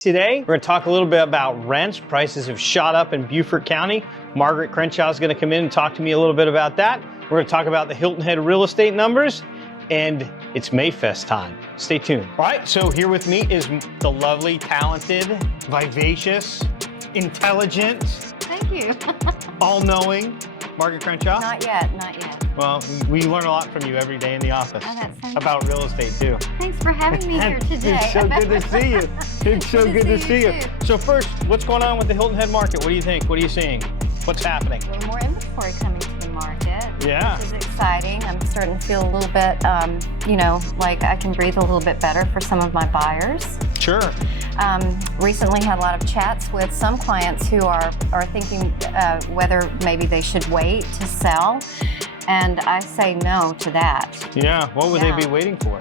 Today, we're going to talk a little bit about rents. Prices have shot up in Beaufort County. Margaret Crenshaw is going to come in and talk to me a little bit about that. We're going to talk about the Hilton Head real estate numbers, and it's Mayfest time. Stay tuned. All right, so here with me is the lovely, talented, vivacious, intelligent, thank you. all-knowing Margaret Crenshaw. Not yet, not yet. Well, we learn a lot from you every day in the office about real estate too. Thanks for having me here today. It's so good to see you. It's so good to see you. So first, what's going on with the Hilton Head market? What do you think? What are you seeing? What's happening? A little more inventory coming to the market. Yeah. Which is exciting. I'm starting to feel a little bit, like I can breathe a little bit better for some of my buyers. Sure. Recently had a lot of chats with some clients who are thinking whether maybe they should wait to sell. And I say no to that. Yeah, what would they be waiting for?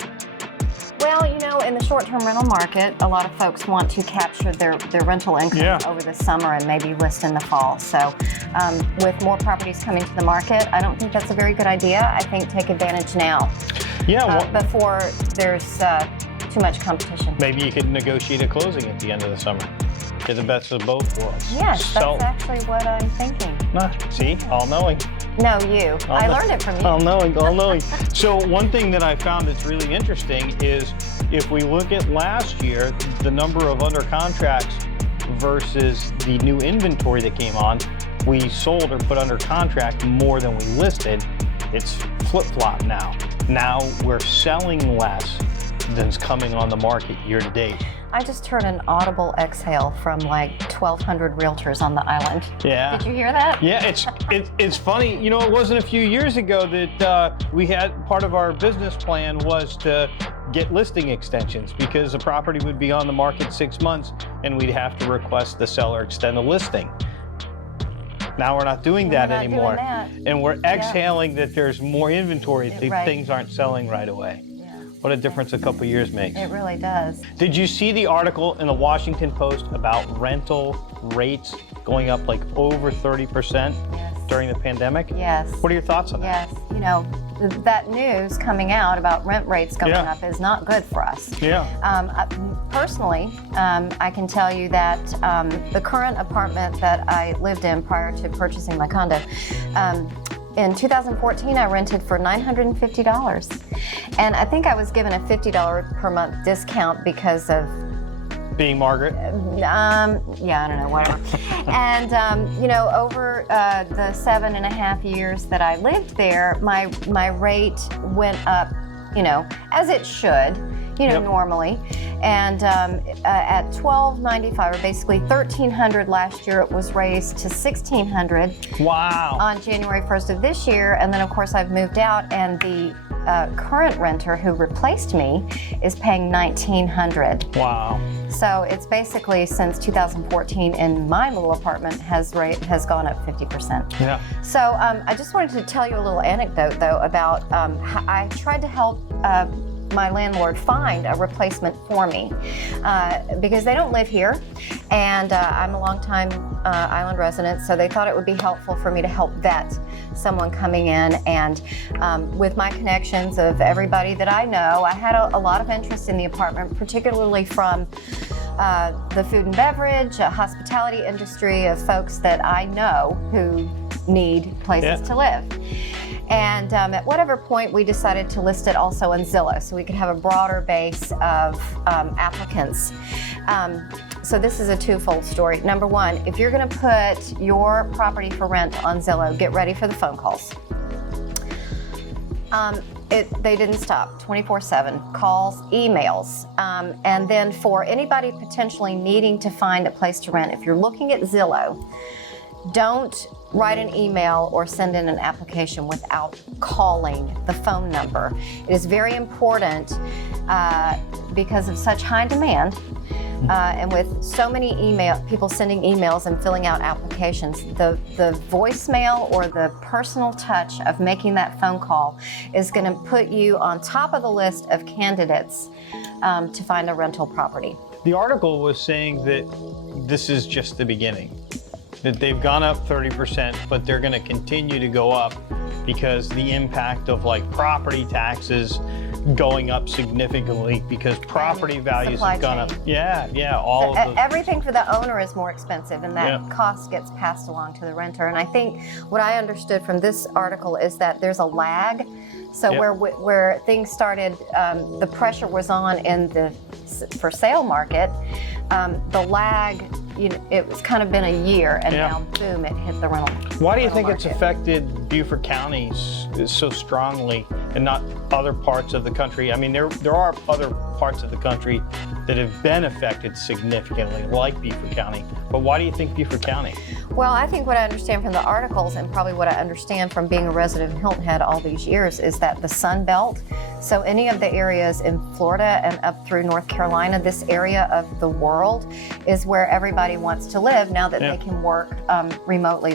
Well, in the short-term rental market, a lot of folks want to capture their rental income over the summer and maybe list in the fall. So with more properties coming to the market, I don't think that's a very good idea. I think take advantage now. Yeah. Before there's too much competition. Maybe you could negotiate a closing at the end of the summer. Get the best of both worlds. Yes, that's actually what I'm thinking. See, all-knowing. No, you. I learned it from you. All-knowing. So one thing that I found that's really interesting is if we look at last year, the number of under contracts versus the new inventory that came on, we sold or put under contract more than we listed. It's flip-flop now. Now we're selling less than's coming on the market year to date. I just heard an audible exhale from like 1,200 realtors on the island. Yeah. Did you hear that? Yeah, it's funny. It wasn't a few years ago that we had part of our business plan was to get listing extensions because the property would be on the market 6 months and we'd have to request the seller extend the listing. Now we're not doing that anymore. And we're exhaling that there's more inventory. Things aren't selling right away. What a difference a couple years makes. It really does. Did you see the article in the Washington Post about rental rates going up like over 30% during the pandemic? Yes. What are your thoughts on that? Yes. That news coming out about rent rates going up is not good for us. Yeah. Personally, I can tell you that the current apartment that I lived in prior to purchasing my condo, in 2014, I rented for $950. And I think I was given a $50 per month discount because of being Margaret? I don't know, whatever. And, over the 7.5 years that I lived there, my rate went up, as it should, normally. And at $1,295, or basically $1,300 last year, it was raised to $1,600. Wow. On January 1st of this year. And then, of course, I've moved out, and the current renter who replaced me is paying $1,900. Wow. So it's basically since 2014 in my little apartment has gone up 50%. Yeah. So I just wanted to tell you a little anecdote though about how I tried to help my landlord find a replacement for me because they don't live here, and I'm a longtime island resident, so they thought it would be helpful for me to help vet someone coming in. And with my connections of everybody that I know, I had a lot of interest in the apartment, particularly from the food and beverage, hospitality industry, of folks that I know who need places to live. And at whatever point, we decided to list it also on Zillow so we could have a broader base of applicants. So this is a twofold story. Number one, if you're going to put your property for rent on Zillow, get ready for the phone calls. They didn't stop, 24/7, calls, emails. And then for anybody potentially needing to find a place to rent, if you're looking at Zillow, don't write an email or send in an application without calling the phone number. It is very important because of such high demand and with so many people sending emails and filling out applications, the voicemail or the personal touch of making that phone call is going to put you on top of the list of candidates to find a rental property. The article was saying that this is just the beginning. That they've gone up 30%, but they're going to continue to go up because the impact of like property taxes going up significantly because property values supply have gone up. chain. Yeah, all of the Everything for the owner is more expensive, and that cost gets passed along to the renter. And I think what I understood from this article is that there's a lag. So where things started, the pressure was on in the for sale market. The lag, it was kind of been a year, and now boom, it hit the rental. Why do you think it's affected Beaufort County so strongly and not other parts of the country? I mean, there are other parts of the country that have been affected significantly, like Beaufort County. But why do you think Beaufort County? Well, I think what I understand from the articles, and probably what I understand from being a resident of Hilton Head all these years, is that the Sun Belt, so any of the areas in Florida and up through North Carolina, this area of the world is where everybody wants to live now that they can work remotely.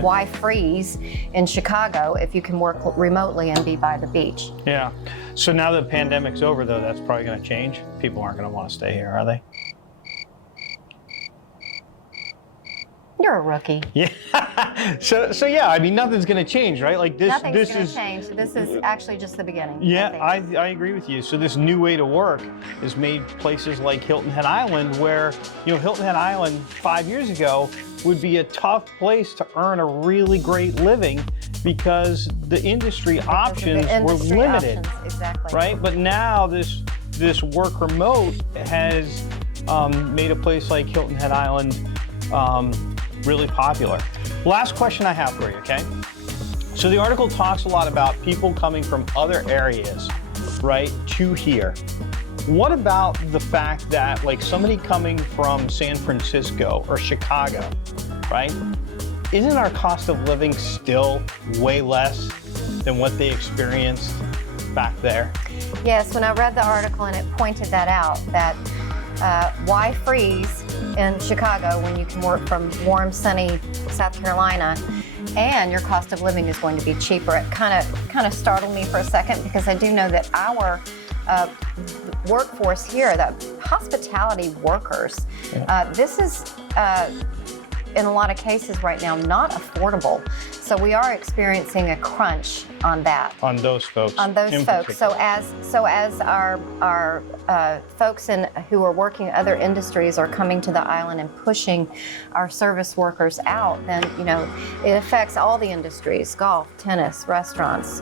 Why freeze in Chicago if you can work remotely and be by the beach? Yeah. So now that the pandemic's over, though, that's probably going to change. People aren't going to want to stay here, are they? You're a rookie. Yeah. So yeah, I mean, nothing's going to change, right? Like this. Nothing's going to change. This is actually just the beginning. Yeah, I agree with you. So this new way to work has made places like Hilton Head Island, where Hilton Head Island 5 years ago would be a tough place to earn a really great living because the industry options were limited. Exactly. Right, but now this work remote has made a place like Hilton Head Island really popular. Last question I have for you, okay? So the article talks a lot about people coming from other areas, right, to here. What about the fact that, like, somebody coming from San Francisco or Chicago, right? Isn't our cost of living still way less than what they experienced back there? Yes, when I read the article and it pointed that out, that why freeze in Chicago when you can work from warm, sunny South Carolina, and your cost of living is going to be cheaper. It kind of startled me for a second, because I do know that our workforce here, the hospitality workers, this is in a lot of cases right now not affordable. So we are experiencing a crunch on that. On those folks. On those folks. So as our folks who are working other industries are coming to the island and pushing our service workers out, then it affects all the industries: golf, tennis, restaurants,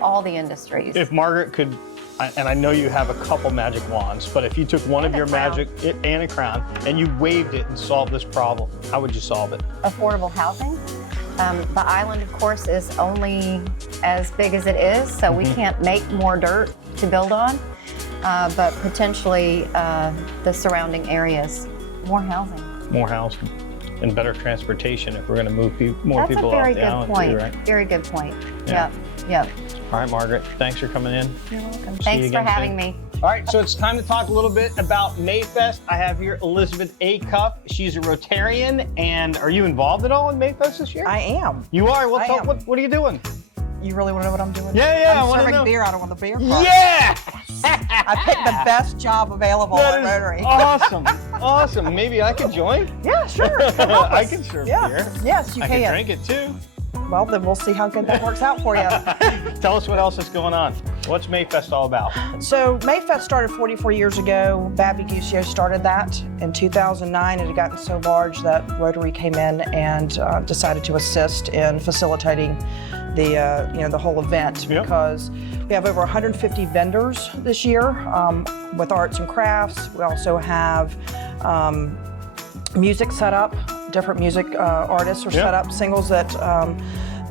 all the industries. If Margaret could, and I know you have a couple magic wands, but if you took one of your magic and a crown and you waved it and solved this problem, how would you solve it? Affordable housing. The island, of course, is only as big as it is, so we can't make more dirt to build on, but potentially the surrounding areas, more housing. More housing and better transportation if we're going to move more people off the island too, right? Very good point. Yeah. Yep. All right, Margaret, thanks for coming in. You're welcome. Thanks for having me. All right, so it's time to talk a little bit about Mayfest. I have here Elizabeth Acuff. She's a Rotarian, and are you involved at all in Mayfest this year? I am. You are? What are you doing? You really want to know what I'm doing? Yeah, I'm I serving know. beer out of the beer park. Yeah! I picked the best job available at Rotary. Awesome. Maybe I could join? Yeah, sure. Come help I us. can serve Yeah. beer. Yes, you I can. can drink it too. Well, then we'll see how good that works out for you. Tell us what else is going on. What's Mayfest all about? So Mayfest started 44 years ago. Babby Guscio started that in 2009. It had gotten so large that Rotary came in and decided to assist in facilitating the whole event, because we have over 150 vendors this year with arts and crafts. We also have music set up. Different music artists are set up, singles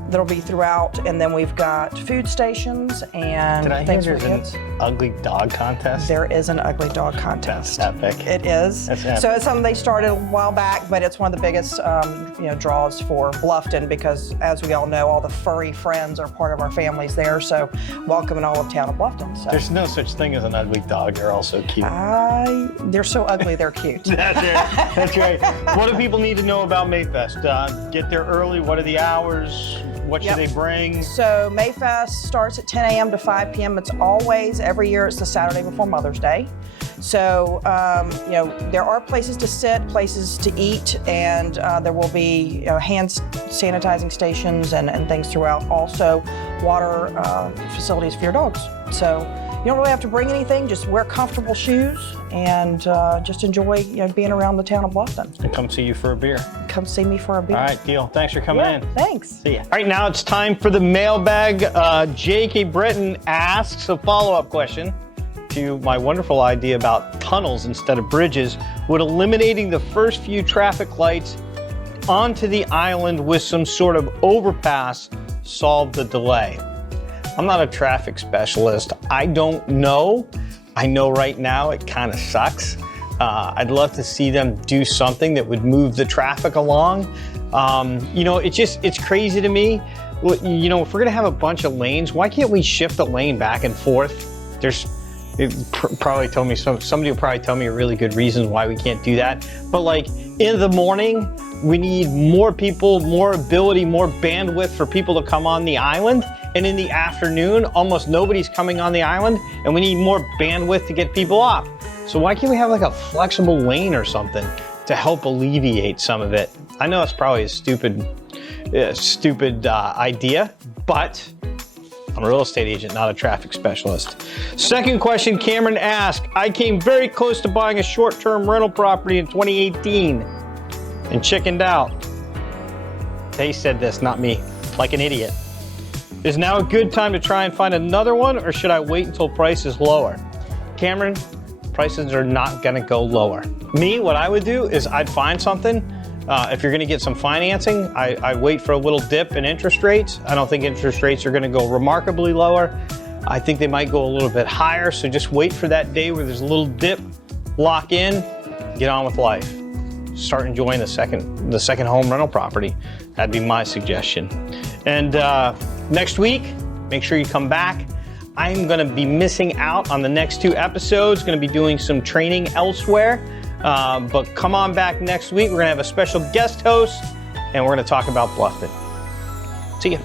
that'll be throughout, and then we've got food stations and things for kids. An ugly dog contest? There is an ugly dog contest. That's epic. It is. That's epic. So it's something they started a while back, but it's one of the biggest draws for Bluffton, because as we all know, all the furry friends are part of our families there. So welcoming all of town of Bluffton. So. There's no such thing as an ugly dog. They're all so cute. They're so ugly, they're cute. That's right. What do people need to know about Mayfest? Get there early. What are the hours? What should they bring? So Mayfest starts at 10 a.m. to 5 p.m. It's always, every year, it's the Saturday before Mother's Day. So, there are places to sit, places to eat, and there will be hand sanitizing stations and things throughout. Also, water facilities for your dogs. So you don't really have to bring anything, just wear comfortable shoes and just enjoy being around the town of Bluffton. And come see you for a beer. Come see me for a beer. All right, deal. Thanks for coming in. Thanks. See ya. All right, now it's time for the mailbag. J.K. Breton asks a follow-up question to my wonderful idea about tunnels instead of bridges. Would eliminating the first few traffic lights onto the island with some sort of overpass solve the delay? I'm not a traffic specialist. I don't know. I know right now it kind of sucks. I'd love to see them do something that would move the traffic along. It's crazy to me. If we're gonna have a bunch of lanes, why can't we shift the lane back and forth? Somebody will probably tell me a really good reason why we can't do that. But like in the morning, we need more people, more ability, more bandwidth for people to come on the island. And in the afternoon, almost nobody's coming on the island, and we need more bandwidth to get people off. So why can't we have like a flexible lane or something to help alleviate some of it? I know it's probably a stupid idea, but I'm a real estate agent, not a traffic specialist. Second question, Cameron asked, I came very close to buying a short-term rental property in 2018 and chickened out. They said this, not me, like an idiot. Is now a good time to try and find another one, or should I wait until price is lower? Cameron, prices are not gonna go lower. Me, what I would do is I'd find something. If you're gonna get some financing, I'd wait for a little dip in interest rates. I don't think interest rates are gonna go remarkably lower. I think they might go a little bit higher, so just wait for that day where there's a little dip, lock in, get on with life. Start enjoying the second home rental property. That'd be my suggestion. And next week, make sure you come back. I'm gonna be missing out on the next 2 episodes, gonna be doing some training elsewhere. But come on back next week. We're gonna have a special guest host and we're gonna talk about Bluffton. See ya.